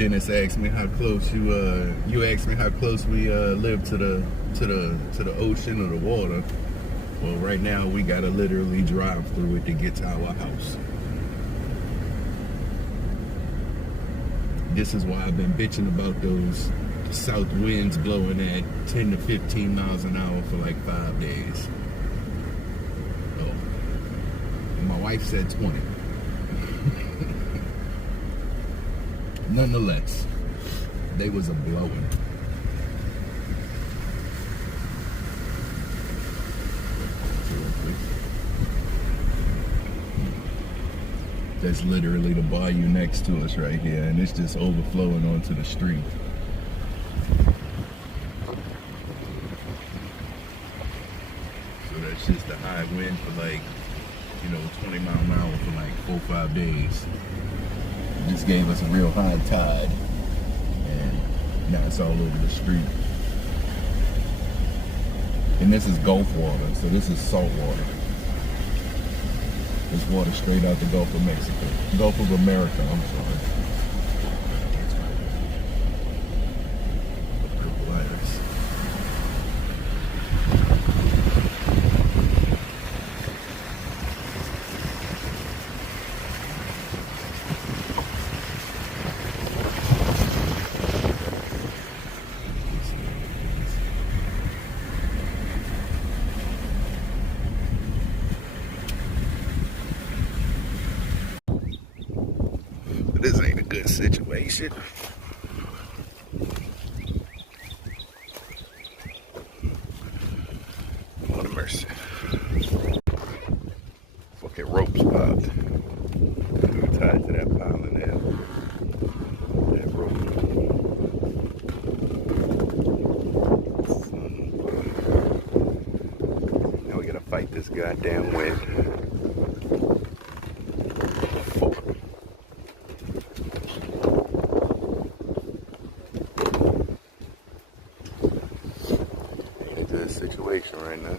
Dennis asked me how close you asked me how close we live to the ocean or the water. Well, right now we gotta literally drive through it to get to our house. This is why I've been bitching about those south winds blowing at 10 to 15 miles an hour for like 5 days. Oh, my wife said 20. Nonetheless, they was a blowing. That's literally the bayou next to us right here, and it's just overflowing onto the street. So that's just the high wind for like, 20 mile an hour for like 4 or 5 days. It just gave us a real high tide, and now it's all over the street. And this is Gulf water, so this is salt water. This water straight out the Gulf of Mexico. Gulf of America, I'm sorry. Purple iris. This ain't a good situation. What a mercy. Fucking ropes popped. We're tied to that pile in there. That rope. Now we gotta fight this goddamn wind. Situation right now.